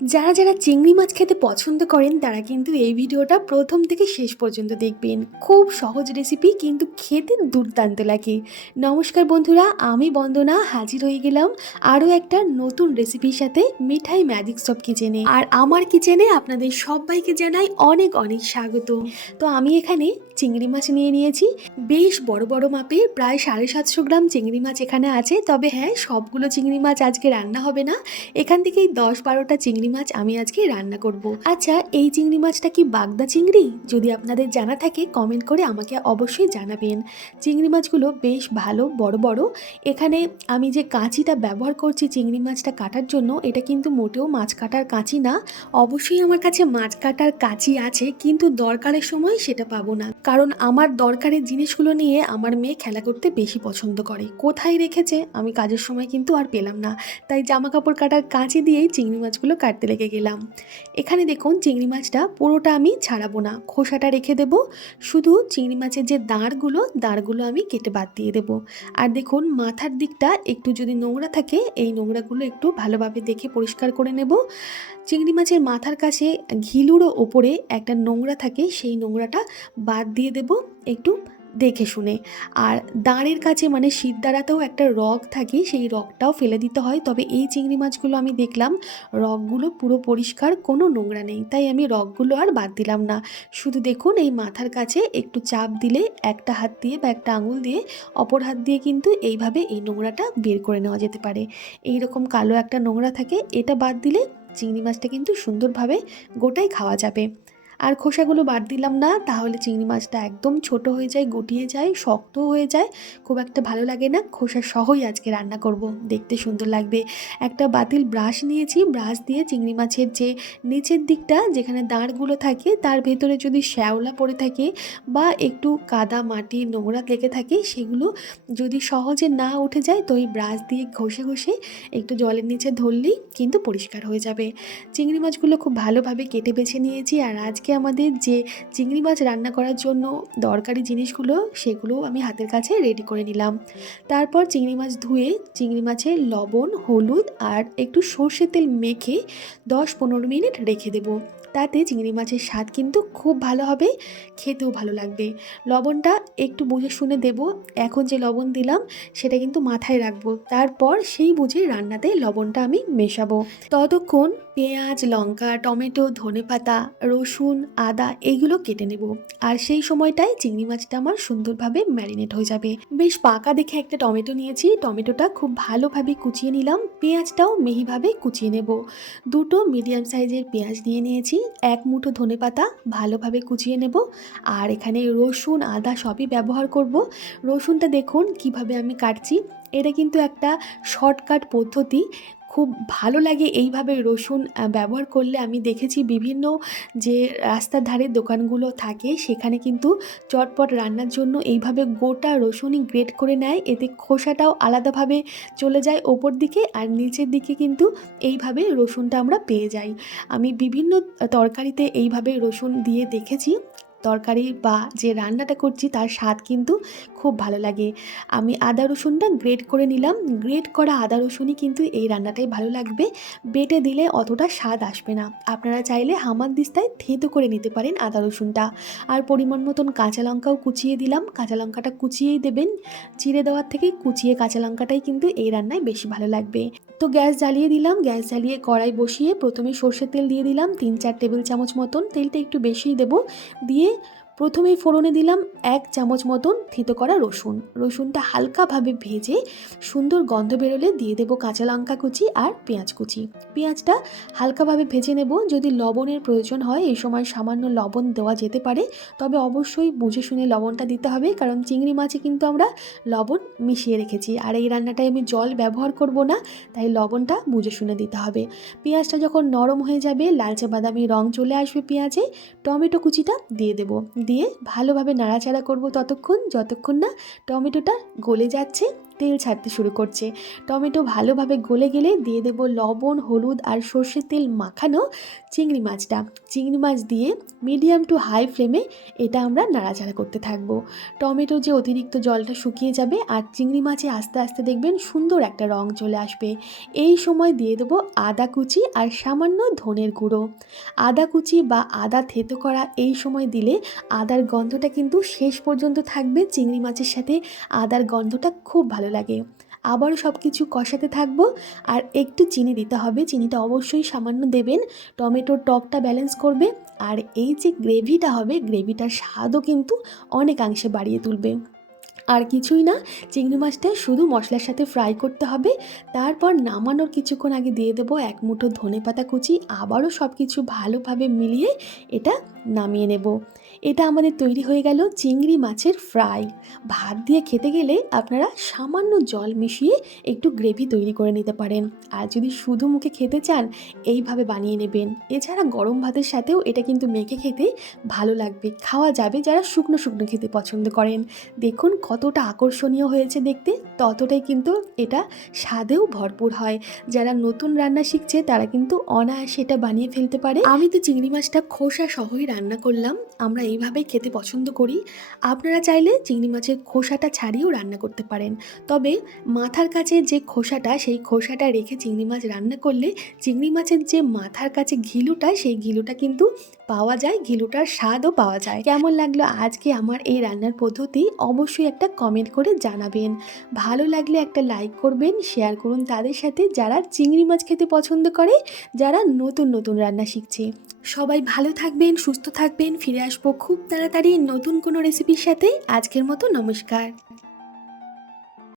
যারা যারা চিংড়ি মাছ খেতে পছন্দ করেন, তারা কিন্তু এই ভিডিওটা প্রথম থেকে শেষ পর্যন্ত দেখবেন। খুব সহজ রেসিপি কিন্তু খেতে দুর্দান্ত লাগে। নমস্কার বন্ধুরা, আমি বন্দনা, হাজির হয়ে গেলাম আরও একটা নতুন রেসিপির সাথে মিঠাই ম্যাজিক সব কিচেনে আর আমার কিচেনে আপনাদের সবাইকে জানাই অনেক অনেক স্বাগত। তো আমি এখানে চিংড়ি মাছ নিয়ে নিয়েছি। বেশ বড় বড় মাপের, প্রায় সাড়ে সাতশো গ্রাম চিংড়ি মাছ এখানে আছে। তবে হ্যাঁ সবগুলো চিংড়ি মাছ আজকে রান্না হবে না। এখান থেকেই দশ বারোটা চিংড়ি মাছ আমি আজকে রান্না করব। আচ্ছা এই চিংড়ি মাছটা কি বাগদা চিংড়ি? যদি আপনাদের জানা থাকে কমেন্ট করে আমাকে অবশ্যই জানাবেন। চিংড়ি মাছগুলো বেশ ভালো, বড় বড়। এখানে আমি যে কাঁচিটা ব্যবহার করছি চিংড়ি মাছটা কাটার জন্য, এটা কিন্তু মোটেও মাছ কাটার কাঁচি না। অবশ্যই আমার কাছে মাছ কাটার কাঁচি আছে, কিন্তু দরকারের সময় সেটা পাবো না। কারণ আমার দরকারের জিনিসগুলো নিয়ে আমার মেয়ে খেলা করতে বেশি পছন্দ করে। কোথায় রেখেছে? আমি কাজের সময় কিন্তু আর পেলাম না। তাই জামা কাপড় কাটার কাঁচি দিয়েই চিংড়ি মাছগুলো কাটতে লেগে গেলাম। এখানে দেখুন চিংড়ি মাছটা পুরোটা আমি ছাড়াবো না। খোসাটা রেখে দেব। শুধু চিংড়ি মাছের যে দাঁড়গুলো দাঁড়গুলো আমি কেটে বাদ দিয়ে দেব। আর দেখুন মাথার দিকটা একটু যদি নোংরা থাকে, এই নোংরাগুলো একটু ভালোভাবে দেখে পরিষ্কার করে নেব। চিংড়ি মাছের মাথার কাছে ঘিলুরও ওপরে একটা নোংরা থাকে, সেই নোংরাটা বাদ দিয়ে দেব। একটু দেখে শুনে। আর দাঁড়ের কাছে মানে শিরদাঁড়াতেও একটা রগ থাকে, সেই রগটাও ফেলে দিতে হয়। তবে এই চিংড়ি মাছগুলো আমি দেখলাম, রগগুলো পুরো পরিষ্কার, কোনো নোংরা নেই। তাই আমি রগগুলো আর বাদ দিলাম না। শুধু দেখুন, এই মাথার কাছে একটু চাপ দিলে একটা হাত দিয়ে বা একটা আঙুল দিয়ে, অপর হাত দিয়ে কিন্তু এইভাবে এই নোংরাটা বের করে নেওয়া যেতে পারে। এই রকম কালো একটা নোংরা থাকে, এটা বাদ দিলে চিংড়ি মাছটা কিন্তু সুন্দরভাবে গোটাই খাওয়া যাবে। আর খোসাগুলো বাদ দিলাম না, তাহলে চিংড়ি মাছটা একদম ছোট হয়ে যায়, গুটিয়ে যায়, শক্ত হয়ে যায়। খুব একটা ভালো লাগে না, খোসা সহই আজকে রান্না করব, দেখতে সুন্দর লাগবে। একটা বাতিল ব্রাশ নিয়েছি, ব্রাশ দিয়ে চিংড়ি মাছের যে নিচের দিকটা, যেখানে দাঁড়গুলো থাকে, তার ভেতরে যদি শ্যাওলা পড়ে থাকে বা একটু কাদা মাটি নোংরা লেগে থাকে, সেগুলো যদি সহজে না উঠে যায়, তো এই ব্রাশ দিয়ে ঘষে ঘষে একটু জলের নিচে ধরলেই কিন্তু পরিষ্কার হয়ে যাবে। চিংড়ি মাছগুলো খুব ভালোভাবে কেটে বেছে নিয়েছি, আর আজকে আমাদের যে চিংড়ি মাছ রান্না করার জন্য দরকারি জিনিসগুলো, সেগুলো আমি হাতের কাছে রেডি করে নিলাম। তারপর চিংড়ি মাছ ধুয়ে, চিংড়ি মাছে লবণ, হলুদ আর একটু সর্ষের তেল মেখে দশ পনেরো মিনিট রেখে দেবো। তাতে চিংড়ি মাছের স্বাদ কিন্তু খুব ভালো হবে, খেতেও ভালো লাগবে। লবণটা একটু বুঝে শুনে দেব, এখন যে লবণ দিলাম সেটা কিন্তু মাথায় রাখব। তারপর সেই বুঝে রান্নাতে লবণটা আমি মেশাবো। ততক্ষণ পেঁয়াজ, লঙ্কা, টমেটো ধনেপাতা রসুন, আদা এইগুলো কেটে নেব। আর সেই সময়টায় চিংড়ি মাছটা আমার সুন্দরভাবে ম্যারিনেট হয়ে যাবে। বেশ পাকা দেখে একটা টমেটো নিয়েছি, টমেটোটা খুব ভালোভাবে কুচিয়ে নিলাম, পেঁয়াজটাও মিহিভাবে কুচিয়ে নেব। দুটো মিডিয়াম সাইজের পেঁয়াজ নিয়ে নিয়েছি এক মুঠো ধনে পাতা ভালোভাবে কুচিয়ে নেব আর এখানে রসুন, আদা সবই ব্যবহার করব। রসুনটা দেখুন কীভাবে আমি কাটছি। এটা কিন্তু একটা শর্টকাট পদ্ধতি। খুব ভালো লাগে এইভাবে রসুন ব্যবহার করলে। আমি দেখেছি বিভিন্ন যে রাস্তার ধারে দোকানগুলো থাকে, সেখানে কিন্তু চটপট রান্নার জন্য এইভাবে গোটা রসুনই গ্রেট করে নেয়। এতে খোসাটাও আলাদাভাবে চলে যায় ওপর দিকে আর নিচের দিকে কিন্তু এইভাবে রসুনটা আমরা পেয়ে যাই। আমি বিভিন্ন তরকারিতে এইভাবে রসুন দিয়ে দেখেছি। তরকারি বা যে রান্নাটা করছি তার স্বাদ কিন্তু খুব ভালো লাগে। আমি আদা রসুনটা গ্রেট করে নিলাম। গ্রেট করা আদা রসুনই কিন্তু এই রান্নাটাই ভালো লাগবে। বেটে দিলে অতটা স্বাদ আসবে না। আপনারা চাইলে হামার দিস্তায় থেঁতো করে নিতে পারেন আদা রসুনটা। আর পরিমাণ মতন কাঁচা লঙ্কাও কুচিয়ে দিলাম। কাঁচা লঙ্কাটা কুচিয়েই দেবেন। চিড়ে দেওয়ার থেকে কুচিয়ে কাঁচা লঙ্কাটাই কিন্তু এই রান্নায় বেশি ভালো লাগবে। তো গ্যাস জ্বালিয়ে দিলাম। গ্যাস জ্বালিয়ে কড়াই বসিয়ে প্রথমে সর্ষের তেল দিয়ে দিলাম। তিন চার টেবিল চামচ মতন। তেলটা একটু বেশিই দেবো। দিয়ে প্রথমেই ফোড়নে দিলাম এক চামচ মতন থিতো করা রসুন। রসুনটা হালকাভাবে ভেজে সুন্দর গন্ধ বেরোলে দিয়ে দেবো কাঁচা লঙ্কা কুচি আর পেঁয়াজ কুচি। পেঁয়াজটা হালকাভাবে ভেজে নেব, যদি লবণের প্রয়োজন হয়, এই সময় সামান্য লবণ দেওয়া যেতে পারে। তবে অবশ্যই বুঝে শুনে লবণটা দিতে হবে, কারণ চিংড়ি মাছে কিন্তু আমরা লবণ মিশিয়ে রেখেছি। আর এই রান্নাটায় আমি জল ব্যবহার করব না, তাই লবণটা বুঝে শুনে দিতে হবে। পেঁয়াজটা যখন নরম হয়ে যাবে, লালচে বাদামি রং চলে আসবে পেঁয়াজে, টমেটো কুচিটা দিয়ে দেবো। দিয়ে ভালোভাবে নাড়াচাড়া করব ততক্ষণ যতক্ষণ না টমেটোটা গলে যাচ্ছে। তেল ছাড়তে শুরু করছে। টমেটো ভালোভাবে গলে গেলে দিয়ে দেবো লবণ, হলুদ আর সর্ষের তেল মাখানো চিংড়ি মাছটা। চিংড়ি মাছ দিয়ে মিডিয়াম টু হাই ফ্লেমে এটা আমরা নাড়াচাড়া করতে থাকব। টমেটো যে অতিরিক্ত জলটা শুকিয়ে যাবে আর চিংড়ি মাছে আস্তে আস্তে দেখবেন সুন্দর একটা রং চলে আসবে। এই সময় দিয়ে দেবো আদা কুচি আর সামান্য ধনের গুঁড়ো। আদা কুচি বা আদা থেতো করা এই সময় দিলে আদার গন্ধটা কিন্তু শেষ পর্যন্ত থাকবে চিংড়ি মাছের সাথে। আদার গন্ধটা খুব ভালো লাগে। আবারও সব কিছু কষাতে থাকব। আর একটু চিনি দিতে হবে। চিনিটা অবশ্যই সামান্য দেবেন। টমেটোর টকটা ব্যালেন্স করবে। আর এই যে গ্রেভিটা হবে গ্রেভিটার স্বাদও কিন্তু অনেকাংশে বাড়িয়ে তুলবে। আর কিছুই না, চিংড়ি মাছটা শুধু মশলার সাথে ফ্রাই করতে হবে। তারপর নামানোর কিছুক্ষণ আগে দিয়ে দেবো এক মুঠো ধনে পাতা কুচি। আবারও সব কিছু ভালোভাবে মিলিয়ে এটা নামিয়ে নেব। এটা আমাদের তৈরি হয়ে গেল চিংড়ি মাছের ফ্রাই। ভাত দিয়ে খেতে গেলে আপনারা সামান্য জল মিশিয়ে একটু গ্রেভি তৈরি করে নিতে পারেন। আর যদি শুধু মুখে খেতে চান, এইভাবে বানিয়ে নেবেন। এছাড়া গরম ভাতের সাথেও এটা কিন্তু মেখে খেতে ভালো লাগবে। খাওয়া যাবে যারা শুকনো শুকনো খেতে পছন্দ করেন। দেখুন কতটা আকর্ষণীয় হয়েছে দেখতে। ততটাই কিন্তু এটা স্বাদেও ভরপুর হয়। যারা নতুন রান্না শিখছে, তারা কিন্তু অনায়াসে এটা বানিয়ে ফেলতে পারে। আমি তো চিংড়ি মাছটা খোসা সহই রান্না করলাম। আমরা এইভাবেই খেতে পছন্দ করি। আপনারা চাইলে চিংড়ি মাছের খোসাটা ছাড়িয়েও রান্না করতে পারেন। তবে মাথার কাছে যে খোসাটা, সেই খোসাটা রেখে চিংড়ি মাছ রান্না করলে চিংড়ি মাছের যে মাথার কাছে ঘিলুটা, সেই ঘিলুটা কিন্তু পাওয়া যায়, ঘিলুটার স্বাদও পাওয়া যায়। কেমন লাগল আজকে আমার এই রান্নার পদ্ধতি? অবশ্যই একটা কমেন্ট করে জানাবেন। ভালো লাগলে একটা লাইক করবেন শেয়ার করুন তাদের সাথে যারা চিংড়ি মাছ খেতে পছন্দ করে, যারা নতুন নতুন রান্না শিখছে। সবাই ভালো থাকবেন, সুস্থ থাকবেন, ফিরে আসব খুব তাড়াতাড়ি নতুন কোনো রেসিপির সাথে। আজকের মতো নমস্কার।